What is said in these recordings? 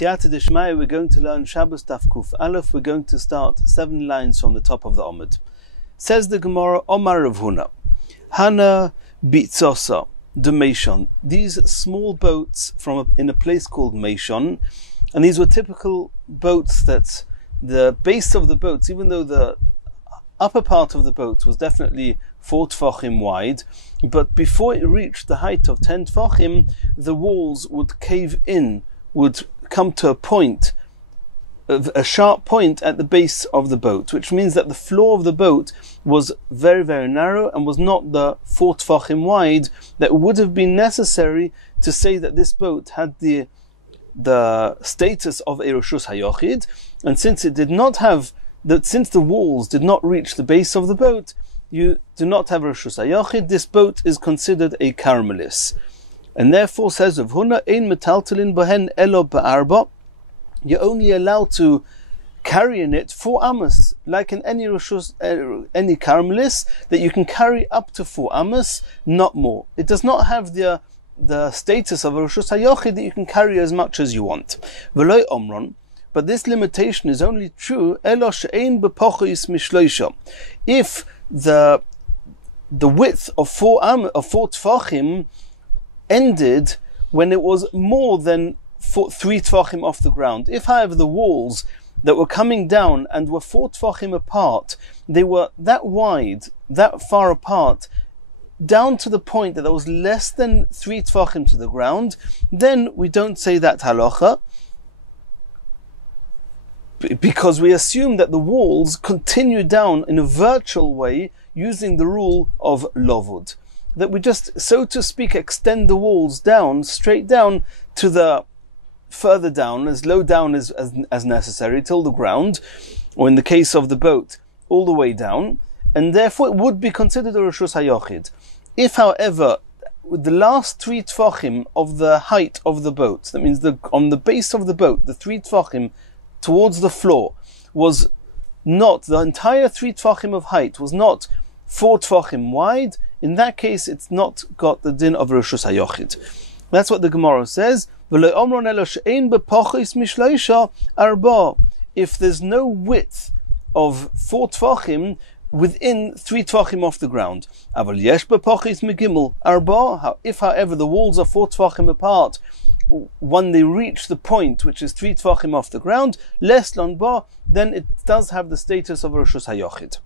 B'siyata Deshmaya, we're going to learn Shabbos Daf Kuf Aleph. We're going to start 7 lines from the top of the Omid. Says the Gemara, Omar Rav Huna, Hana Bitzosa, the Meishon. These small boats in a place called Meishon, and these were typical boats that the base of the boats, even though the upper part of the boat was definitely 4 tfachim wide, but before it reached the height of 10 tfachim, the walls would cave in, would come to a sharp point at the base of the boat, which means that the floor of the boat was very, very narrow and was not the 4 tfachim wide that would have been necessary to say that this boat had the status of a Reshus HaYochid. And since it did not have since the walls did not reach the base of the boat, you do not have Reshus HaYochid. This boat is considered a Carmelis. And therefore, says Rav Huna, Ein metaltalin bohen elo ba'arba. You're only allowed to carry in it 4 amos, like in any Carmelis, that you can carry up to 4 amos, not more. It does not have the status of a Reshus HaYochid that you can carry as much as you want. V'loi omron. But this limitation is only true elo she'ein bepochis mishloisha. If the width of 4 tfachim ended when it was more than 3 tfachim off the ground. If, however, the walls that were coming down and were 4 tfachim apart, they were that wide, that far apart, down to the point that there was less than 3 tfachim to the ground, then we don't say that halacha, because we assume that the walls continue down in a virtual way using the rule of lovud. That we just, so to speak, extend the walls down, straight down to the further down, as low down as necessary, till the ground, or in the case of the boat, all the way down, and therefore it would be considered a Reshus HaYochid. If, however, with the last 3 tfachim of the height of the boat, that means on the base of the boat, the 3 tfachim towards the floor, was not, the entire 3 tfachim of height was not 4 tfachim wide, in that case it's not got the din of Reshus HaYochid. That's what the Gemara says. If there's no width of 4 tfachim within 3 tfachim off the ground. If, however, the walls are 4 tfachim apart, when they reach the point which is 3 tfachim off the ground, then it does have the status of Reshus HaYochid.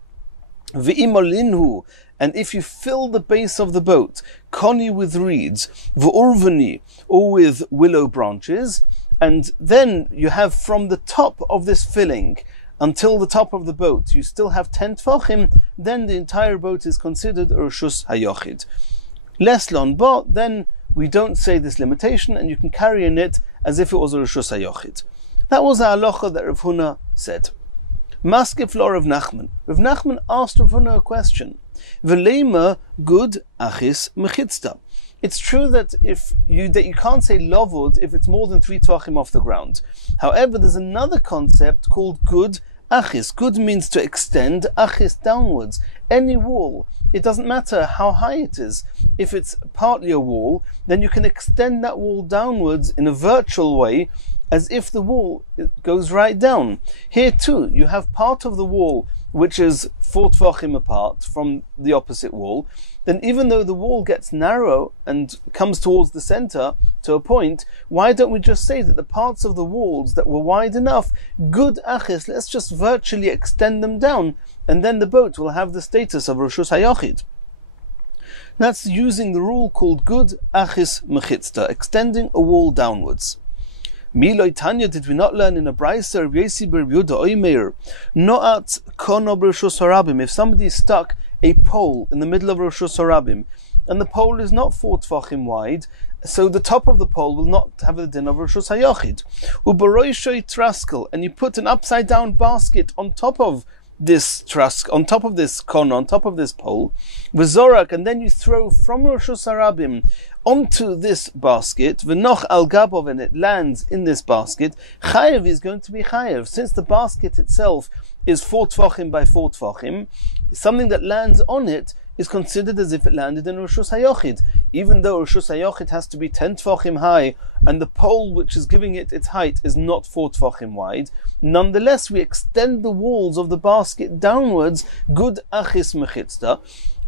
And if you fill the base of the boat, koni with reeds, v'urvani, or with willow branches, and then you have from the top of this filling until the top of the boat, you still have 10 tfachim, then the entire boat is considered a Reshus HaYochid. Leslon ba, then we don't say this limitation, and you can carry in it as if it was a Reshus HaYochid. That was a halacha that Rav Huna said. Maskef lo Rav Nachman. Rav Nachman asked Rav Huna a question. V'leima gud achis mechitzta. It's true that you can't say lovud if it's more than 3 tfachim off the ground. However, there's another concept called gud achis. Gud means to extend, achis downwards. Any wall, it doesn't matter how high it is. If it's partly a wall, then you can extend that wall downwards in a virtual way, as if the wall goes right down. Here too, you have part of the wall which is 4 tfachim apart from the opposite wall. Then even though the wall gets narrow and comes towards the center to a point, why don't we just say that the parts of the walls that were wide enough, good achis, let's just virtually extend them down, and then the boat will have the status of Reshus HaYochid. That's using the rule called good achis mechitzta, extending a wall downwards. Miloi Tanya, did we not learn in a Brayser Rabbi Yosi bar Rabbi Yehuda Oimer, Noat kono b'Reshus HaRabim, if somebody stuck a pole in the middle of Reshus HaRabim, and the pole is not 4 tfachim wide, so the top of the pole will not have the din of Reshus HaYochid. Ubaroishoi traskel, and you put an upside down basket on top of this trusk, on top of this kono, on top of this pole, v'zorak, and then you throw from Reshus HaRabim onto this basket, v'noch al gabov, and it lands in this basket, chayev is going to be chayev. Since the basket itself is 4 tfachim by 4 tfachim, something that lands on it is considered as if it landed in Reshus HaYochid. even though Rishus HaYochid has to be 10 tefachim high, and the pole which is giving it its height is not 4 tefachim wide, nonetheless we extend the walls of the basket downwards, gud achis mechitzta,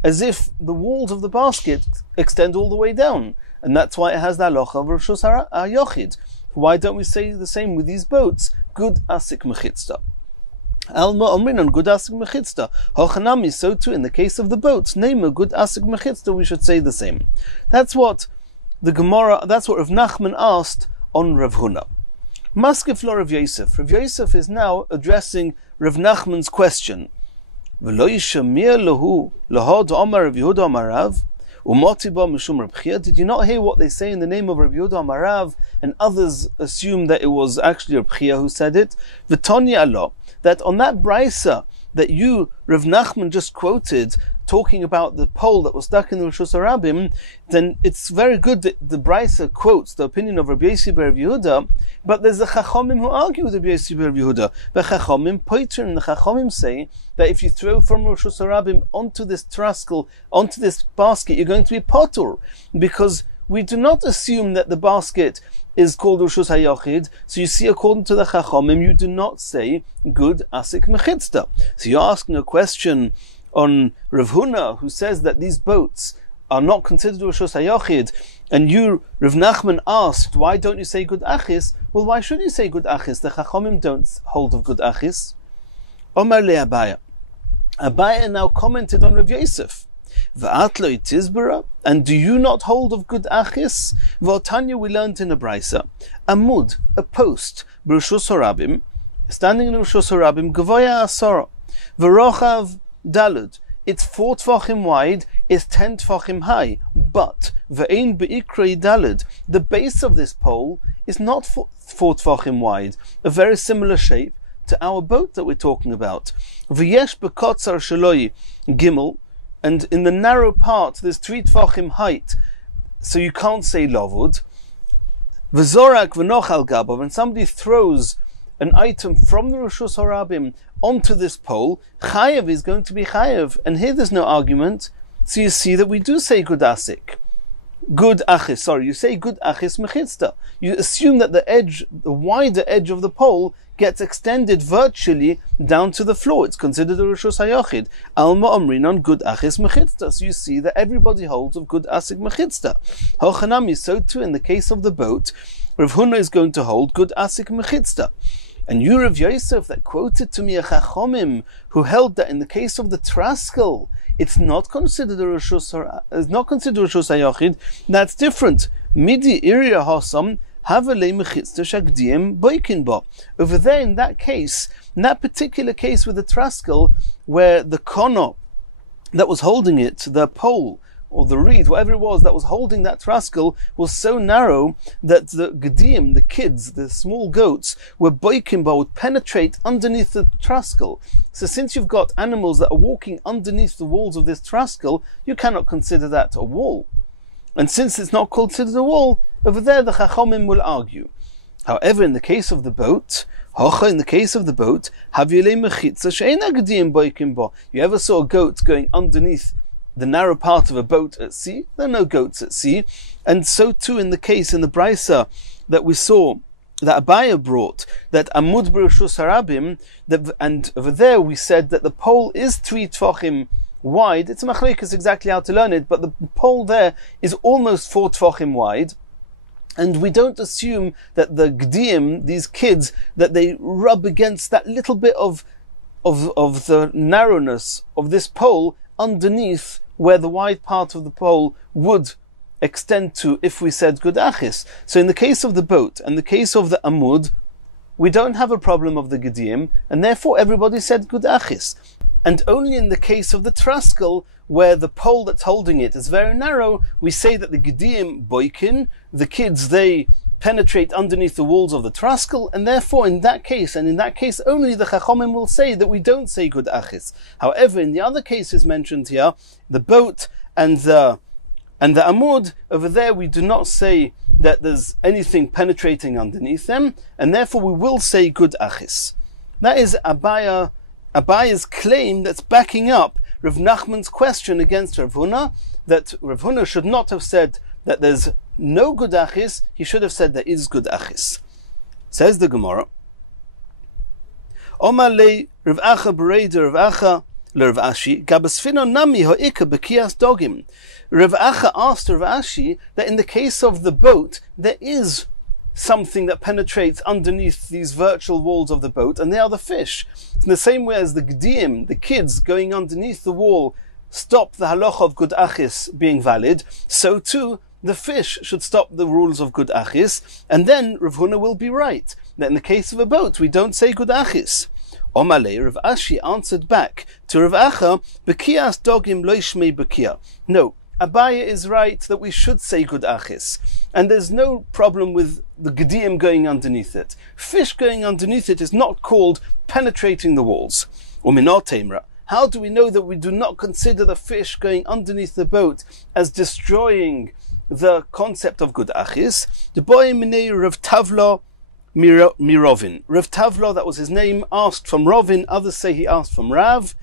as if the walls of the basket extend all the way down. And that's why it has the halacha of Rishus HaYochid. Why don't we say the same with these boats? Gud asik mechitzta. Alma omrin on gud asik mechitzta. Hochanami, so too in the case of the boats. Name a gud asik mechitzta, we should say the same. That's what the Gemara, that's what Rav Nachman asked on Rav Huna. Maskef lo Rav Yosef. Rav Yosef is now addressing Rav Nachman's question. V'lo yishamir lahu lahod omar Rav Yehuda omar Rav. Did you not hear what they say in the name of Rabbi Yehuda Amar Rav, and others assume that it was actually Rabbi Chia who said it? V'tanya Allah, that on that brisa that you, Rav Nachman, just quoted, talking about the pole that was stuck in the Rishus HaRabim, then it's very good that the brisa quotes the opinion of Rabbi Yossi bar Rabbi Yehuda, but there's the Chachomim who argue with Rabbi Yossi bar Rabbi Yehuda. The Chachomim poitrin, the Chachomim say that if you throw from Rishus HaRabim onto this traskel, onto this basket, you're going to be potur, because we do not assume that the basket is called Rishus HaYochid. So you see, according to the Chachomim, you do not say gud asik mechitzta. So you're asking a question on Rav Huna, who says that these boats are not considered Rishus HaYochid, and you, Rav Nachman, asked, why don't you say gud achis? Well, why should you say gud achis? The Chachomim don't hold of gud achis. Omar le Abaya. Abaya now commented on Rav Yosef. V'atlo itizbara, and do you not hold of gud achis? V'otanya, we learned in a brisa, amud, a post, b'Rishus HaRabim, standing in Rishus HaRabim, gavoya asara, v'rochav dalud, it's 4 tefachim wide, it's 10 tefachim high, but ve'ein be'ikrei dalud, the base of this pole is not 4 tefachim wide, a very similar shape to our boat that we're talking about. V'yesh bekotzar shaloi gimel, and in the narrow part there's 3 tefachim height, so you can't say lavud. V'zorak v'nochal gabav, and somebody throws an item from the Rishus HaRabim onto this pole, chayev is going to be chayev, and here there's no argument. So you see that we do say gud asik, gud achis. Sorry, you say gud achis mechitzta. You assume that the edge, the wider edge of the pole, gets extended virtually down to the floor. It's considered a Rishus HaYochid. Alma omrin on gud achis mechitzta. So you see that everybody holds of gud asik mechitzta. Hochanami, so too in the case of the boat, Rav Huna is going to hold gud asik mechitzta. And you, Rav Yosef, that quoted to me a Chachomim who held that in the case of the traskel, it's not considered a Rishus HaYochid. That's different. Midi iria hosam havelei mechitzta shagdiem boikin bo. Over there, in that case, in that particular case with the traskel, where the kono that was holding it, the pole, or the reed, whatever it was that was holding that traskel, was so narrow that the gedim, the kids, the small goats, were boikimba, would penetrate underneath the traskel. So since you've got animals that are walking underneath the walls of this traskel, you cannot consider that a wall. And since it's not considered a wall, over there the Chachomim will argue. However, in the case of the boat, in the case of the boat, you ever saw a goat going underneath the narrow part of a boat at sea? There are no goats at sea. And so too in the case in the brisa that we saw, that Abaya brought, that amud b'Rishus HaRabim, and over there we said that the pole is 3 tefachim wide. It's a machlekes exactly how to learn it, but the pole there is almost 4 tefachim wide. And we don't assume that the gdiim, these kids, that they rub against that little bit of the narrowness of this pole underneath where the wide part of the pole would extend to if we said gud achis. So in the case of the boat and the case of the amud, we don't have a problem of the gedim, and therefore everybody said gud achis. And only in the case of the traskel, where the pole that's holding it is very narrow, we say that the gedim boikin, the kids, they penetrate underneath the walls of the traskel, and therefore in that case, and in that case only, the Chachomim will say that we don't say gud achis. However, in the other cases mentioned here, the boat and the amud, over there we do not say that there's anything penetrating underneath them, and therefore we will say gud achis. That is Abaya's claim that's backing up Rav Nachman's question against Rav Huna, that Rav Huna should not have said that there's no good achis, he should have said there is good achis. Says the Gemara, Omar le Rav Acha Bereida Rav Acha le Rav Ashi, Gabasfino nami ho'ika bekias dogim. Rav Acha asked Rav Ashi that in the case of the boat, there is something that penetrates underneath these virtual walls of the boat, and they are the fish. In the same way as the Gdiim, the kids going underneath the wall, stop the halacha of good achis being valid, so too the fish should stop the rules of good achis, and then Rav Huna will be right, that in the case of a boat we don't say good achis. Omale, Rav Ashi answered back to Rav Acha, Bekias dogim lo yishmei bekia. No, Abaya is right that we should say good achis, and there's no problem with the Gediim going underneath it. Fish going underneath it is not called penetrating the walls. How do we know that we do not consider the fish going underneath the boat as destroying the concept of good achis? The boy minei Rav Tavla Mirovin. Rav Tavla, that was his name, asked from Rovin, others say he asked from Rav,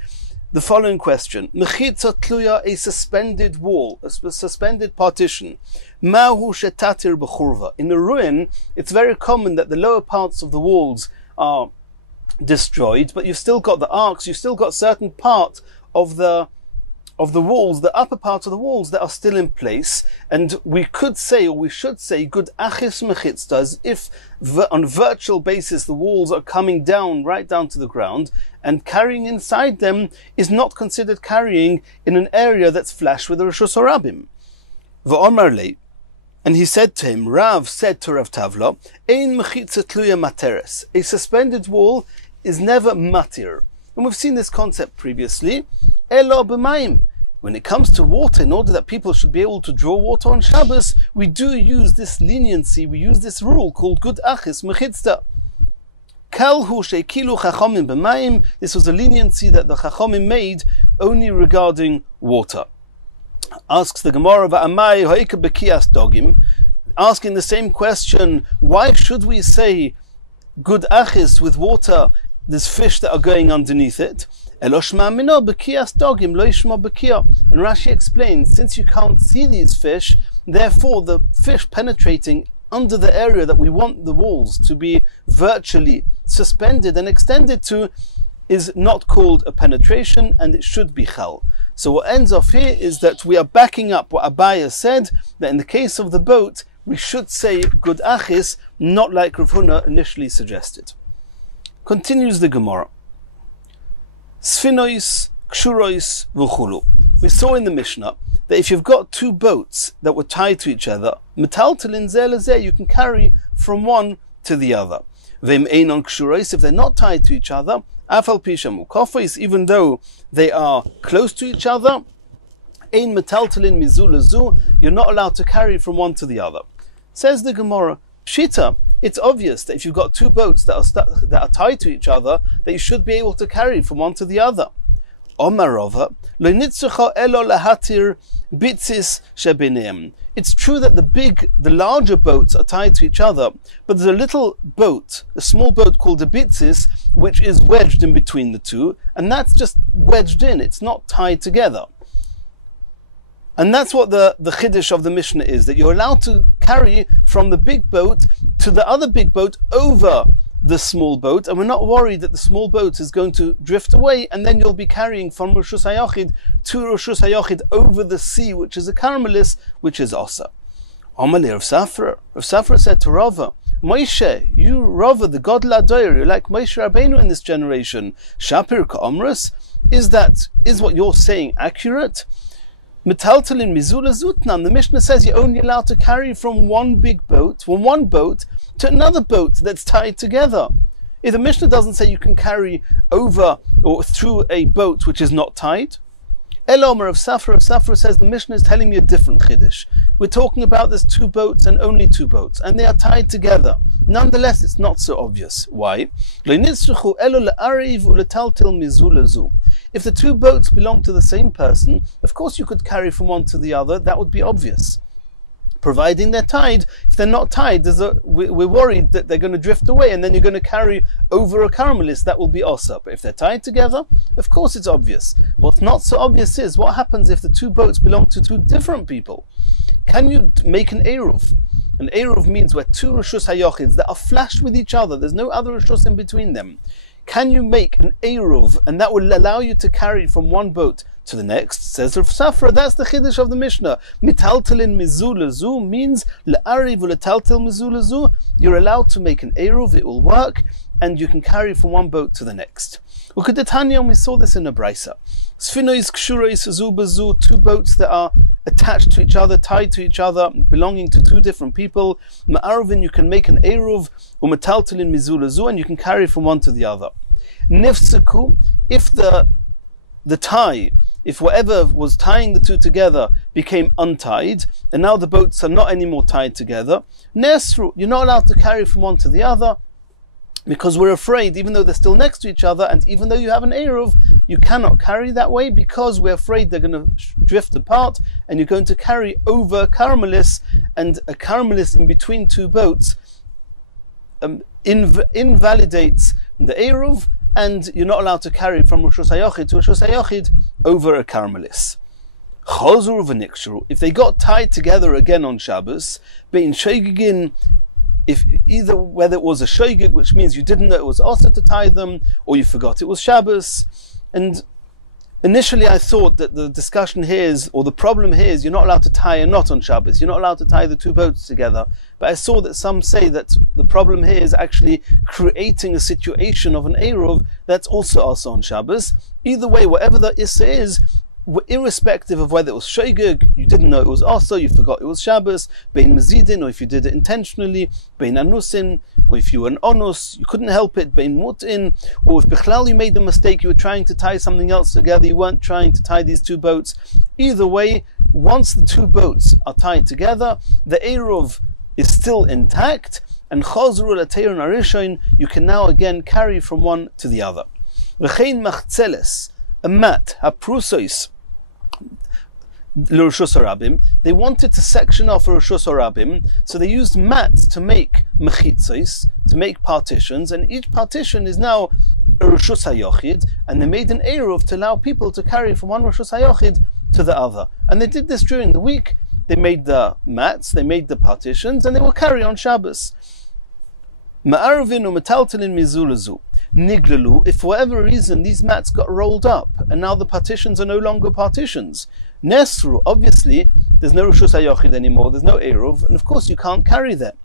the following question. Mechitza tluya, a suspended wall, a suspended partition. Mahu shetatir b'churva. In a ruin, it's very common that the lower parts of the walls are destroyed, but you've still got the arcs, you've still got certain part of the walls, the upper part of the walls that are still in place, and we could say, or we should say, good achis mechitzta, as if on virtual basis the walls are coming down, right down to the ground, and carrying inside them is not considered carrying in an area that's flash with the Rishus Harabim. V'omar le, and he said to him, Rav said to Rav Tavla, Ein mechitza tluya materes, a suspended wall is never matir. And we've seen this concept previously. Elo b'mayim. When it comes to water, in order that people should be able to draw water on Shabbos, we do use this leniency, we use this rule called good achis mechitzta. Kalhu shekilu chachomim b'mayim. This was a leniency that the chachomim made only regarding water. Asks the Gemara, va'amai hoika bekias dogim, asking the same question, why should we say good achis with water, there's fish that are going underneath it? And Rashi explains, since you can't see these fish, therefore the fish penetrating under the area that we want the walls to be virtually suspended and extended to is not called a penetration, and it should be chal. So what ends off here is that we are backing up what Abaya said, that in the case of the boat, we should say good achis, not like Rav Huna initially suggested. Continues the Gemara. Sfinois, kshurois, v'chulu. We saw in the Mishnah that if you've got two boats that were tied to each other, metaltalin zeh lezeh, you can carry from one to the other. V'im einon kshurois, if they're not tied to each other, afal pishamu kofis, even though they are close to each other, ein metaltalin mizu lezu, you're not allowed to carry from one to the other. Says the Gemara, Shita, it's obvious that if you've got two boats that are tied to each other, that you should be able to carry from one to the other. Omarova, lo nitzucha elo lahatir bitzis shebineim. It's true that the larger boats are tied to each other, but there's a little boat, a small boat called a bitzis, which is wedged in between the two, and that's just wedged in, it's not tied together. And that's what the chiddush of the Mishnah is, that you're allowed to carry from the big boat to the other big boat over the small boat, and we're not worried that the small boat is going to drift away, and then you'll be carrying from Rishus HaYachid to Rishus HaYachid over the sea, which is a Carmelis, which is Osa. Amalei Rav Safra. Rav Safra said to Rava, Moshe, you Rava, the God Ladoyer, you're like Moshe Rabbeinu in this generation. Shapir Ka'omrus, is what you're saying accurate? Metaltalin mizula zutnan. The Mishnah says you're only allowed to carry from one boat to another boat that's tied together. If the Mishnah doesn't say you can carry over or through a boat which is not tied, Elomer of Safra says the Mishnah is telling me a different chiddush. We're talking about there's two boats and only two boats, and they are tied together. Nonetheless, it's not so obvious. Why? If the two boats belong to the same person, of course you could carry from one to the other, that would be obvious. providing they're tied. If they're not tied, we're worried that they're going to drift away, and then you're going to carry over a caramelist. That will be osa. But if they're tied together, of course it's obvious. What's not so obvious is what happens if the two boats belong to two different people. Can you make an eruv? An eruv means where two rishus hayochids that are flashed with each other. There's no other rishus in between them. Can you make an eruv, and that will allow you to carry from one boat to the next? Says Rav Safra, that's the chiddush of the Mishnah. Mitaltelin mizu lezu means le'ariv u'letaltel mizu lezu. You're allowed to make an eruv, it will work, and you can carry from one boat to the next. Ukadetanya, we saw this in a brisa. Sfinois kshurois zu bezu, two boats that are attached to each other, tied to each other, belonging to two different people. Ma'arvin, you can make an eruv, u'metaltelin mizu lezu, and you can carry from one to the other. Niftzeku, if the tie, if whatever was tying the two together became untied, and now the boats are not anymore tied together, Nesru, you're not allowed to carry from one to the other, because we're afraid, even though they're still next to each other, and even though you have an eruv, you cannot carry that way, because we're afraid they're going to drift apart, and you're going to carry over caramelis, and a caramelis in between two boats invalidates the eruv, and you're not allowed to carry from Rishus HaYochid to Rishus HaYochid over a caramelis. Chozur v'nikshru, if they got tied together again on Shabbos, bein shoigigin, if either whether it was a shoigig, which means you didn't know it was also to tie them, or you forgot it was Shabbos. And initially I thought that the discussion here is, or the problem here is, you're not allowed to tie a knot on Shabbos. You're not allowed to tie the two boats together. But I saw that some say that the problem here is actually creating a situation of an eruv that's also on Shabbos. Either way, whatever the issa is, irrespective of whether it was shoigig, you didn't know it was also, you forgot it was Shabbos, bein mezidin, or if you did it intentionally, bein anusin, or if you were an onus, you couldn't help it, bein mutin, or if bichlal you made a mistake, you were trying to tie something else together, you weren't trying to tie these two boats. Either way, once the two boats are tied together, the eruv is still intact, and chazru l'teirun arishain, you can now again carry from one to the other. V'chein machzeles, a mat, haprusois, l'Roshos Harabim, they wanted to section off a Roshos Harabim, so they used mats to make mechitzos, to make partitions, and each partition is now a Roshos HaYochid, and they made an eruv to allow people to carry from one Roshos HaYochid to the other. And they did this during the week. They made the mats, they made the partitions, and they will carry on Shabbos. Ma'arvin u'metaltelin mizu lezu. Niglalu, if for whatever reason these mats got rolled up, and now the partitions are no longer partitions. Nesru, obviously, there's no Rishus HaYochid anymore, there's no eruv, and of course you can't carry them.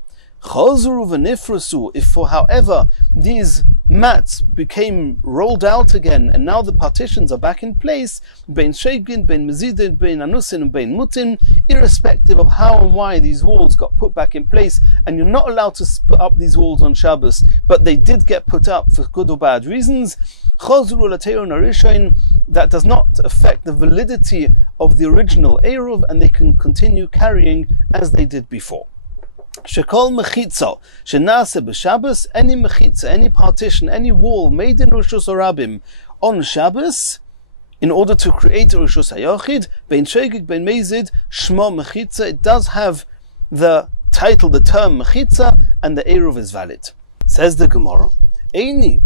Chozru v'nifrusu, if for however these mats became rolled out again, and now the partitions are back in place, bein sheigin, bein mezidin, bein anusin, and bein mutin, irrespective of how and why these walls got put back in place, and you're not allowed to put up these walls on Shabbos, but they did get put up for good or bad reasons, chozru l'teirun arishain, that does not affect the validity of the original eruv, and they can continue carrying as they did before. Shekol mechitza shenase b'Shabbos, any mechitza, any partition, any wall made in Rishus Harabim on Shabbos, in order to create a Rishus HaYochid, bein shoigig, bein mezid, shmo mechitza, it does have the title, the term mechitza, and the eruv is valid. Says the Gemara, Eini,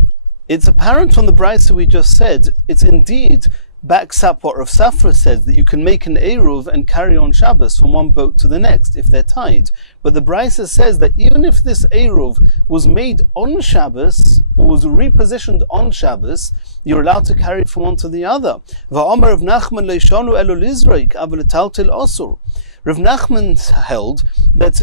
it's apparent from the brisa we just said, it's indeed backs up what Rav Safra said, that you can make an eruv and carry on Shabbos from one boat to the next if they're tied. But the brisa says that even if this eruv was made on Shabbos, or was repositioned on Shabbos, you're allowed to carry it from one to the other. Va'amar Rav Nachman leishanu elo lizraik aval taltil osur. Rav Nachman held that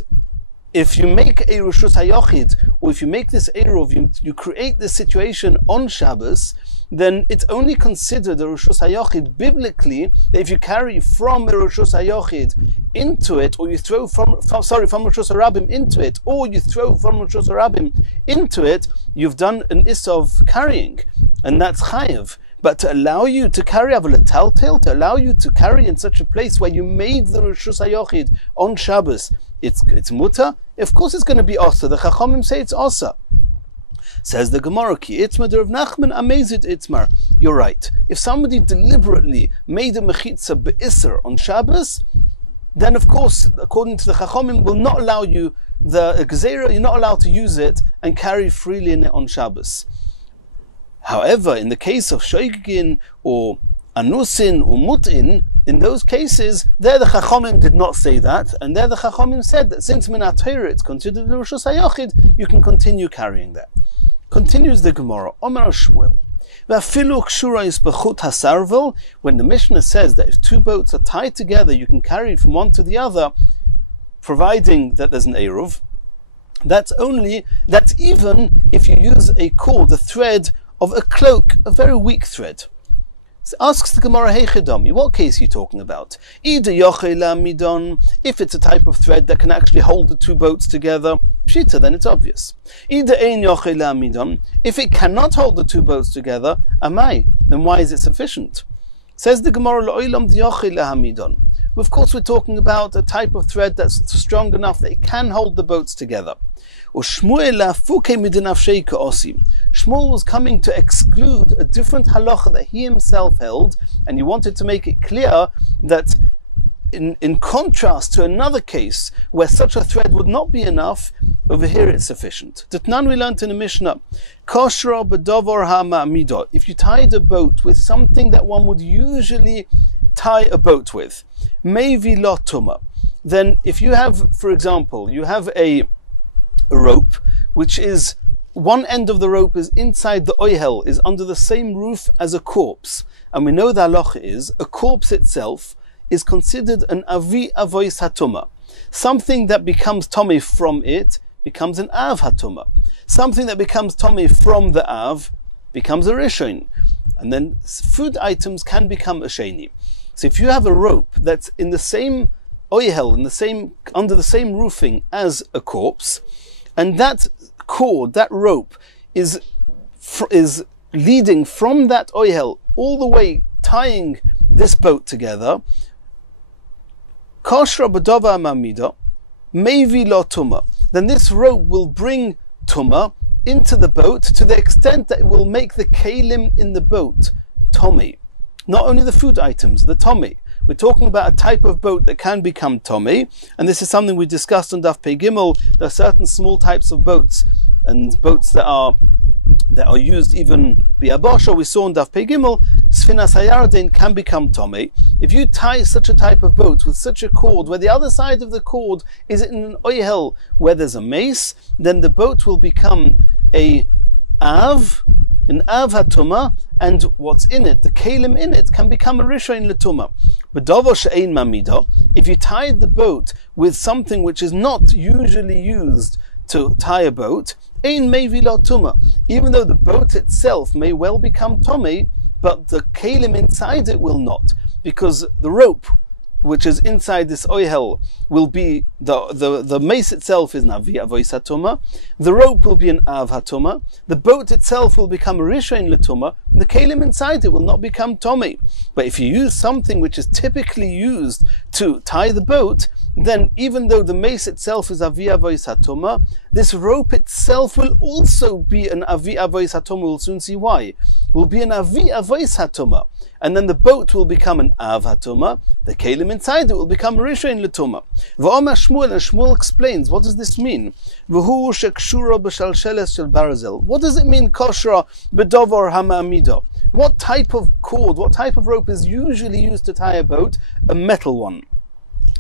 if you make a Rishus HaYochid, or if you make this eruv, you create this situation on Shabbos, then it's only considered a Rishus HaYochid biblically that if you carry from a Rishus HaYochid into it, or you throw from Rishus Harabim into it, or you throw from Rishus Harabim into it, you've done an issa of carrying, and that's chayev. But to allow you to carry to allow you to carry in such a place where you made the Rishus HaYochid on Shabbos, it's muta. Of course it's going to be osa. The Chachamim say it's osa. Says the Gemara, Ki Itzmar Rav Nachman amazed Itzmar. You're right. If somebody deliberately made a mechitza be'isser on Shabbos, then of course, according to the Chachomim, will not allow you the Gzeira, you're not allowed to use it and carry freely in it on Shabbos. However, in the case of Shoigin or Anusin or Mutin, in those cases, there the Chachomim did not say that, and there the Chachomim said that since Min HaTorah it's considered Rishus HaYachid, you can continue carrying that. Continues the Gemara, Omer Shmuel. When the Mishnah says that if two boats are tied together, you can carry from one to the other, providing that there's an Eruv, that's even if you use a cord, a thread of a cloak, a very weak thread. So asks the Gemara, Hey Chidami, what case are you talking about? If it's a type of thread that can actually hold the two boats together, Pshita, then it's obvious. If it cannot hold the two boats together, Amai, then why is it sufficient? Says the Gemara, of course we're talking about a type of thread that's strong enough that it can hold the boats together. Shmuel was coming to exclude a different halacha that he himself held, and he wanted to make it clear that in contrast to another case where such a thread would not be enough, over here it's sufficient. Tatnan, we learned in the Mishnah, Koshra b'dovor ha'ma'amido. If you tied a boat with something that one would usually tie a boat with, maybe lotuma, then if you have, for example, you have a rope, which is one end of the rope is inside the oihel, is under the same roof as a corpse, and we know the halacha is a corpse itself is considered an avi avois hatuma. Something that becomes tomei from it becomes an av hatuma. Something that becomes tomei from the av becomes a rishon, and then food items can become a sheni. So if you have a rope that's in the same oihel, under the same roofing as a corpse, and that cord, that rope, is leading from that oihel all the way, tying this boat together, Koshra b'dova mamida, mayvi lo tuma. Then this rope will bring tuma into the boat to the extent that it will make the kalim in the boat tomei. Not only the food items, the tomei. We're talking about a type of boat that can become tomei, and this is something we discussed on Daf Pei Gimel. There are certain small types of boats, and boats that are used even bi'abosha. We saw on Daf Pei Gimel, Sfinas Hayardin can become tomei. If you tie such a type of boat with such a cord, where the other side of the cord is in an oihel where there's a mace, then the boat will become an av hatuma, and what's in it, the kalim in it, can become a rishon letuma. If you tied the boat with something which is not usually used to tie a boat, even though the boat itself may well become tomei, but the kalim inside it will not, because the rope which is inside this oihel will be the mace itself is navi avois hatuma, the rope will be an av hatuma, the boat itself will become a rishon letuma, and the kalim inside it will not become tomei. But if you use something which is typically used to tie the boat, then even though the mace itself is avi avois hatuma, this rope itself will also be an avi avois hatuma. We'll soon see why. Will be an avi avois hatuma, and then the boat will become an av hatuma. The kalim inside it will become rishon letuma. V'omer Shmuel, and Shmuel explains, what does this mean? V'hu shekshura b'shalsheles shel barazel. What does it mean koshra b'dovor hama'amido? What type of cord, what type of rope is usually used to tie a boat? A metal one.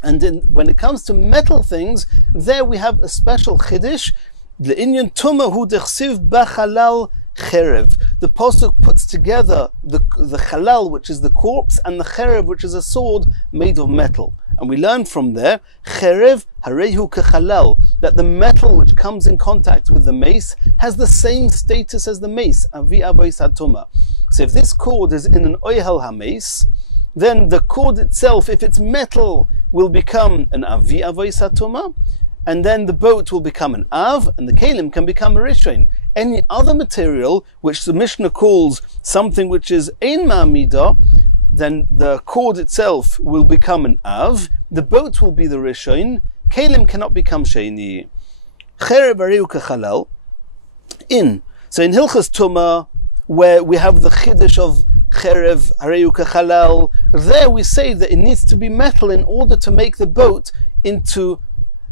And when it comes to metal things, there we have a special chiddush. The inyan tuma hu dechsiv b'chalal cherev. The pasuk puts together the chalal, which is the corpse, and the cherev, which is a sword made of metal. And we learn from there, cherev harehu kechalal, that the metal which comes in contact with the mace has the same status as the mace, avi avois hatuma. So if this cord is in an oihel hamace, then the cord itself, if it's metal, will become an avi avois hatuma, and then the boat will become an av, and the kalim can become a rishon. Any other material which the Mishnah calls something which is ein ma'amida, then the cord itself will become an av, the boat will be the rishon, kalim cannot become sheni. Cherev areu kechalal. So in Hilchas Tumah, where we have the chiddush of cherev hareu kechalal, there we say that it needs to be metal in order to make the boat into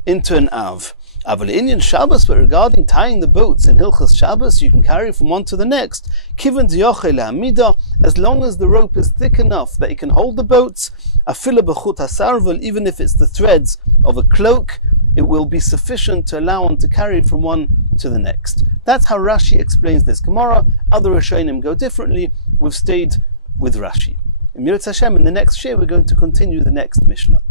an Av. Aval Indian Shabbos, but regarding tying the boats in Hilchas Shabbos, you can carry from one to the next. Kivan diyoche lehamida, as long as the rope is thick enough that it can hold the boats. Afila b'chut hasarvel, even if it's the threads of a cloak, it will be sufficient to allow one to carry it from one to the next. That's how Rashi explains this Gemara. Other Rishonim go differently. We've stayed with Rashi. In Mirat Hashem, in the next share, we're going to continue the next Mishnah.